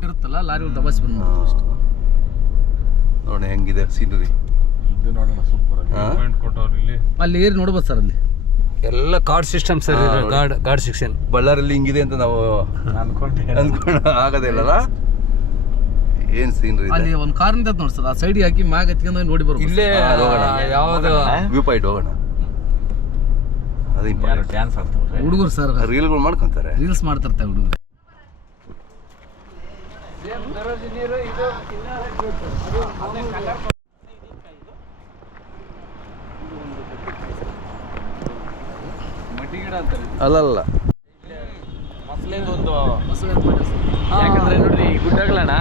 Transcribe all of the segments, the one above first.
Movement ಇರುತ್ತಲ್ಲ ಲಾರಿಗಳು ದಬಾಸಿ ಬಂದ್ಬಿಡ್ತು ಅಷ್ಟು. ನೋಡಿ ಹೆಂಗಿದೆ ಸೀನರಿ ಇದು ನೋಡೋಣ ಸೂಪರ್ ಆಗಿ ಕೊಟ್ಟವ್ರು ಇಲ್ಲಿ. ಅಲ್ಲಿ ಏರಿ ನೋಡ್ಬೋದು ಸರ್, ಅಲ್ಲಿ ಎಲ್ಲ guard system sir, guard section. ಬಳ್ಳಾರಿಯಲ್ಲಿ ಹಿಂಗಿದೆ ಅಂತ ನಾವು ಅಂದ್ಕೊಂಡು ಆಗೋದೇ ಇಲ್ಲಲ್ಲ. ಏನ್ ಸೀನರಿ ಅಲ್ಲಿ ಒಂದು ಕಾರ್ ನಿಂತ ನೋಡಿ ಸರ್, ಆ ಸೈಡ್ ಹಾಕಿ ಮ್ಯಾಗ ಎತ್ಕೊಂಡು ನೋಡಿ ಬರ್ಬೋದು. ಇಲ್ಲೇ ಯಾವ್ದು ವ್ಯೂ ಪಾಯಿಂಟ್ ಹೋಗೋಣ. ಅದು ಇಂಪಾರ್ಟೆಂಟ್. ಡ್ಯಾನ್ಸ್ ಆಡ್ತವ್ರೆ ಹುಡುಗರು ಸರ್, ರೀಲ್ಗಳು ಮಾಡ್ಕೊಂತಾರೆ, ರೀಲ್ಸ್ ಮಾಡ್ತಿರ್ತಾರೆ ಹುಡುಗರು. ಅಲ್ಲಲ್ಲ ಮಸಳೆದೊಂದು ಯಾಕಂದ್ರೆ ನೋಡ್ರಿ ಈ ಗುಡ್ಡಗಳನ್ನ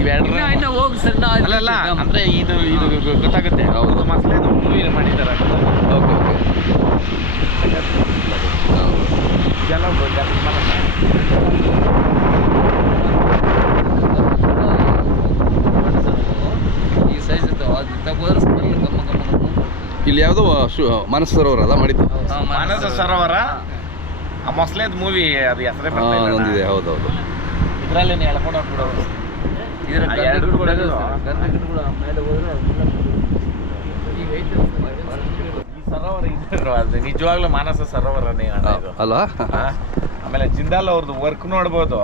ಇವೆರಡು ಹೋಗಿ ಸರ್, ಅಲ್ಲಲ್ಲ ಅಂದ್ರೆ ಇದು ಗೊತ್ತಾಗುತ್ತೆ. ಹೌದು, ಮಸಳೆದು ಮೂವಿ ಮಾಡಿದ್ದಾರೆ. Okay okay. ಈ ಸೈಜ್ ಇಲ್ಲಿ ಯಾವುದೋ ಮಾನಸ ಸರೋವರ ಅಲ್ಲ ಮಾಡಿದ್ದು, ಮಾನಸ ಸರೋವರ. ಆ ಮೊಸಳೆದ ಮೂವಿ ಅದು ಹೆಸರೇ ಒಂದಿದೆ. ಹೌದೌದು. ಇದರಲ್ಲಿ ಎಳ್ಕೊಂಡು ಹೋಗ್ಬಿಡೋದು. ನಿಜವಾಗ್ಲೂ ಮಾನಸ ಸರೋವರನೇ ಅಲ್ವಾ. ಆಮೇಲೆ ಜಿಂದಾಲ್ ಅವ್ರದ್ದು ವರ್ಕ್ ನೋಡ್ಬೋದು.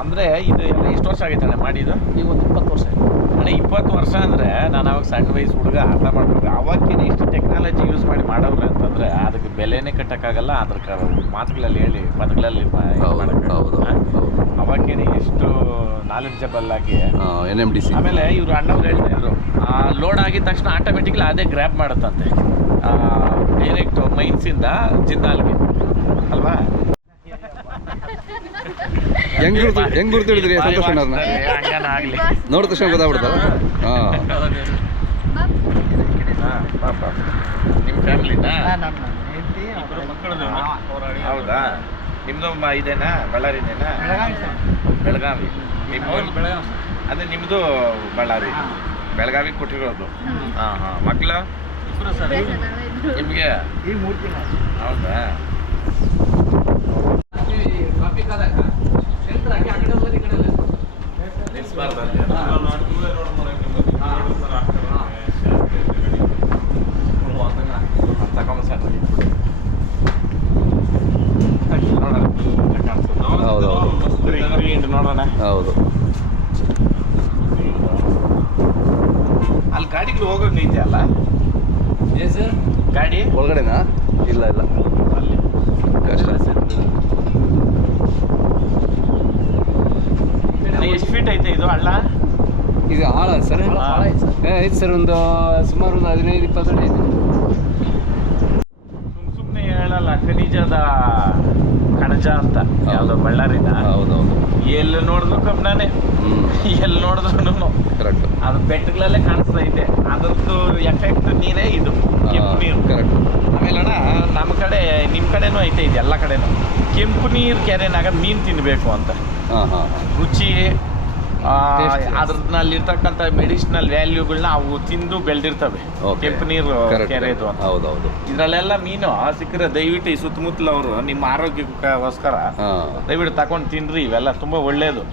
ಅಂದ್ರೆ ಇದು ಎಷ್ಟು ವರ್ಷ ಆಗೈತೆ ಅಣ್ಣ ಮಾಡಿದ್ದು? ಈಗ ಒಂದು 20 ವರ್ಷ ಆಯ್ತು ಅಣ್ಣ. 20 ವರ್ಷ ಅಂದ್ರೆ ನಾನು ಅವಾಗ ಸಣ್ಣ ವಯಸ್ಸು ಹುಡುಗ ಅರ್ಥ ಮಾಡ್ಬೇಕು. ಅವಾಗೇನೆ ಇಷ್ಟು ಟೆಕ್ನಾಲಜಿ ಯೂಸ್ ಮಾಡಿ ಮಾಡವ್ರೆ ಅಂತಂದ್ರೆ ಅದಕ್ಕೆ ಬೆಲೆನೇ ಕಟ್ಟಕ್ಕಾಗಲ್ಲ. ಅದ್ರ ಮಾತುಗಳಲ್ಲಿ ಹೇಳಿ ಪದಗಳಲ್ಲಿ ಅವಾಗೇನೆ ಎಷ್ಟು ನಾಲೆಡ್ಜಬಲ್ ಆಗಿ NMDC. ಆಮೇಲೆ ಇವರು ಅಣ್ಣವ್ರು ಹೇಳ್ತಾ ಇದ್ರು, ಲೋಡ್ ಆಗಿದ ತಕ್ಷಣ ಆಟೋಮೆಟಿಕ್ಲಿ ಅದೇ ಗ್ರ್ಯಾಬ್ ಮಾಡುತ್ತಂತೆ ಡೈರೆಕ್ಟ್ ಮೈನ್ಸಿಂದ ಜಿಂದಾಲ್ಗೆ ಅಲ್ವಾ. ಹೆಂಗ್ ಗುರ್ತಿಡಿದ್ರಿ ಸಂತೋಷ್ ಅಣ್ಣವ್ರನ್ನ? ಆಗ್ಲಿ ನೋಡಿದ ತಕ್ಷಣ ಗೊತ್ತಾಗ್ಬಿಡ್ತಲ್ಲ. ನಿಮ್ಮ ಫ್ಯಾಮಿಲಿನಾ? ಹೌದಾ? ನಿಮ್ದು ಇದೇನಾ? ಬಳ್ಳಾರಿನೇನಾ? ಬೆಳಗಾವಿ. ಅದೇ ನಿಮ್ದು ಬಳ್ಳಾರಿ, ಬೆಳಗಾವಿ ಕೊಟ್ಟಿರೋದು. ಮಕ್ಕಳು ನಿಮ್ಗೆ? ಹೌದಾ? ನೋಡೋಣ. ಹೌದು. ಅಲ್ಲಿ ಗಾಡಿಗಳು ಹೋಗೋಕೆ ಐತೆ ಅಲ್ಲ ಗಾಡಿ ಒಳಗಡೆನಾ? ಇಲ್ಲ ಇಲ್ಲ, ಎಷ್ಟು ಫೀಟ್ ಐತೆ ಇದು ಹಳ್ಳ? ಇದು ಆಳ ಸರ್ ಐತೆ ಸರ್, ಒಂದು ಸುಮಾರು ಒಂದು 15-20 ಅಡಿ ಐತೆ. ಸುಮ್ಮನೆ ಹೇಳಲ್ಲ, ಖನಿಜದ ಕಣಜ ಅಂತ ಯಾವ್ದೋ ಬಳ್ಳಾರಿನ. ಹೌದೌದು. ಎಲ್ಲಿ ನೋಡಿದ್ರು ಕಬ್ಬಣನೇ, ಎಲ್ಲಿ ನೋಡಿದ್ರು ಕರೆಕ್ಟ್. ಅದು ಬೆಟ್ಟಗಳಲ್ಲೇ ಕಾಣಿಸ್ತಾ ಇದೆ. ಅದ್ರದ್ದು ಎಫೆಕ್ಟ್ ನೀರೇ ಇದು, ಕೆಂಪು ನೀರು. ಕರೆಕ್ಟ್. ಆಮೇಲೆ ಅಣ್ಣ ನಮ್ಮ ಕಡೆ ನಿಮ್ಮ ಕಡೆನೂ ಐತೆ, ಇದು ಎಲ್ಲ ಕಡೆನೂ ಕೆಂಪು ನೀರು ಕೆರೆನಾಗ ಮೀನು ತಿನ್ನಬೇಕು ಅಂತ. ರುಚಿ ಅದ್ರಲ್ಲಿರ್ತಕ್ಕಂಥ ಮೆಡಿಸಿನಲ್ ವ್ಯಾಲ್ಯೂಗಳನ್ನ ಅವು ತಿಂದು ಬೆಳೆದಿರ್ತವೆ. ಕೆಂಪು ನೀರು ಕೆರೆದು ಅಂತ. ಹೌದೌದು. ಇದ್ರಲ್ಲೆಲ್ಲ ಮೀನು ಸಿಕ್ಕರೆ ದಯವಿಟ್ಟು ಈ ಸುತ್ತಮುತ್ತಲವರು ನಿಮ್ಮ ಆರೋಗ್ಯಕ್ಕೋಸ್ಕರ ದಯವಿಟ್ಟು ತಗೊಂಡು ತಿನ್ರಿ. ಇವೆಲ್ಲ ತುಂಬ ಒಳ್ಳೆಯದು.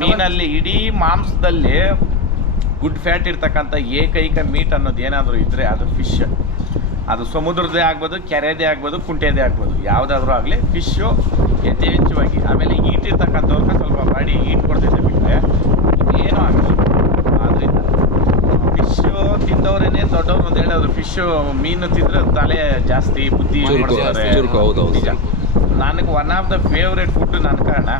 ಮೀನಲ್ಲಿ ಇಡೀ ಮಾಂಸದಲ್ಲಿ ಗುಡ್ ಫ್ಯಾಟ್ ಇರ್ತಕ್ಕಂಥ ಏಕೈಕ ಮೀಟ್ ಅನ್ನೋದು ಏನಾದರೂ ಇದ್ದರೆ ಅದು ಫಿಶ್. ಅದು ಸಮುದ್ರದೇ ಆಗ್ಬೋದು, ಕೆರೆದೇ ಆಗ್ಬೋದು, ಕುಂಟೆದೇ ಆಗ್ಬೋದು, ಯಾವುದಾದ್ರೂ ಆಗಲಿ ಫಿಶ್ಶು ಯಥೇಚ್ಛವಾಗಿ. ಆಮೇಲೆ ಈಟ್ ಇರ್ತಕ್ಕಂಥವ್ರಿಗೆ ಸ್ವಲ್ಪ ಬಾಡಿ ಈಟ್ ಕೊಡ್ತೈತೆ ಬಿಟ್ಟರೆ ಇನ್ನೇನು ಆಗಲ್ಲ. ಆದ್ದರಿಂದ ಫಿಶ್ಶು ತಿಂದವ್ರೇನೆ ದೊಡ್ಡವ್ರು ಅಂತ ಹೇಳೋದು, ಫಿಶ್ಶು ಮೀನು ತಿಂದರೆ ತಲೆ ಜಾಸ್ತಿ ಬುದ್ಧಿ ಮಾಡ್ತಾರೆ. ನಿಜ. ನನಗೆ one of the favourite food ನನ್ನ ಕಾರಣ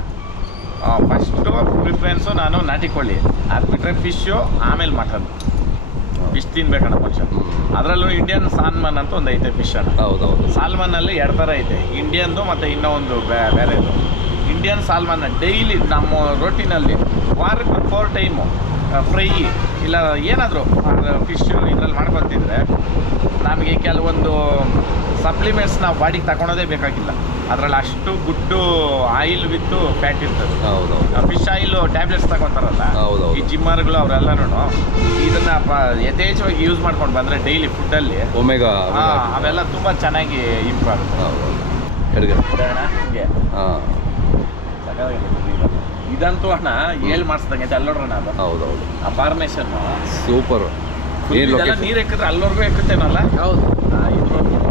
ಫಸ್ಟು ಪ್ರಿಫರೆನ್ಸು ನಾನು ನಾಟಿ ಕೋಳಿ, ಅದು ಬಿಟ್ಟರೆ ಫಿಶ್ಶು, ಆಮೇಲೆ ಮಟನ್. ಫಿಶ್ ತಿನ್ಬೇಕಣ್ಣ ಮನುಷ್ಯ. ಅದರಲ್ಲೂ ಇಂಡಿಯನ್ ಸಾಲ್ಮನ್ ಅಂತ ಒಂದು ಐತೆ ಫಿಶ್ ಅಣ್ಣ. ಹೌದೌದು. ಸಾಲ್ಮನ್ನಲ್ಲಿ 2 ಥರ ಐತೆ, ಇಂಡಿಯನ್ದು ಮತ್ತು ಇನ್ನೂ ಒಂದು ಬೇರೆದು. ಇಂಡಿಯನ್ ಸಾಲ್ಮನ್ ಡೈಲಿ ನಮ್ಮ ರೊಟ್ಟಿನಲ್ಲಿ ವಾರಕ್ಕೆ 4 ಟೈಮು ಫ್ರೈ ಇಲ್ಲ ಏನಾದರೂ ಫಿಶ್ ಇದರಲ್ಲಿ ಮಾಡ್ಕೊತಿದ್ರೆ ನಮಗೆ ಕೆಲವೊಂದು ಸಪ್ಲಿಮೆಂಟ್ಸ್ ನಾವು ಬಾಡಿಗೆ ತಗೊಳೋದೇ ಬೇಕಾಗಿಲ್ಲ. ಅದರಲ್ಲಿ ಅಷ್ಟು ಗುಡ್ಡು ಆಯಿಲ್ ವಿತ್ತು ಫ್ಯಾಟ್ ಇರ್ತದೆ. ಫಿಶ್ ಆಯಿಲು ಟ್ಯಾಬ್ಲೆಟ್ಸ್ ತಗೊತಾರಲ್ಲ ಈ ಜಿಮ್ಮರ್ಗಳು ಅವರೆಲ್ಲರೂ ಇದನ್ನು ಯಥೇಚ್ಛವಾಗಿ ಯೂಸ್ ಮಾಡ್ಕೊಂಡು ಬಂದರೆ ಡೈಲಿ ಫುಡ್ಡಲ್ಲಿ ಒಮೆಗಾ ಅವೆಲ್ಲ ತುಂಬ ಚೆನ್ನಾಗಿ ಇಂಪ್ರೂವ್ ಆಗುತ್ತೆ. ಹಿಂಗೆ ಸಕಾಲಾಗಿದೆ. ಇದಂತೂ ಅಣ್ಣ ಹೇಳ್ ಮಾಡಿಸ್ದಂಗೆ ಇದೆ ಅಲ್ಲೋಡ್ರಣ ಅದು ಹೌದೌದು ಆ ಫಾರ್ಮೇಶನ್ ಸೂಪರ್. ಏನು ಲೊಕೇಶನ್? ನೀರು ಎಕ್ಕಿದ್ರೆ ಅಲ್ಲವರೆಗೂ ಎಕ್ಕುತ್ತೇನಲ್ಲ ಹೌದು ಇದ್ರವರೆಗೂ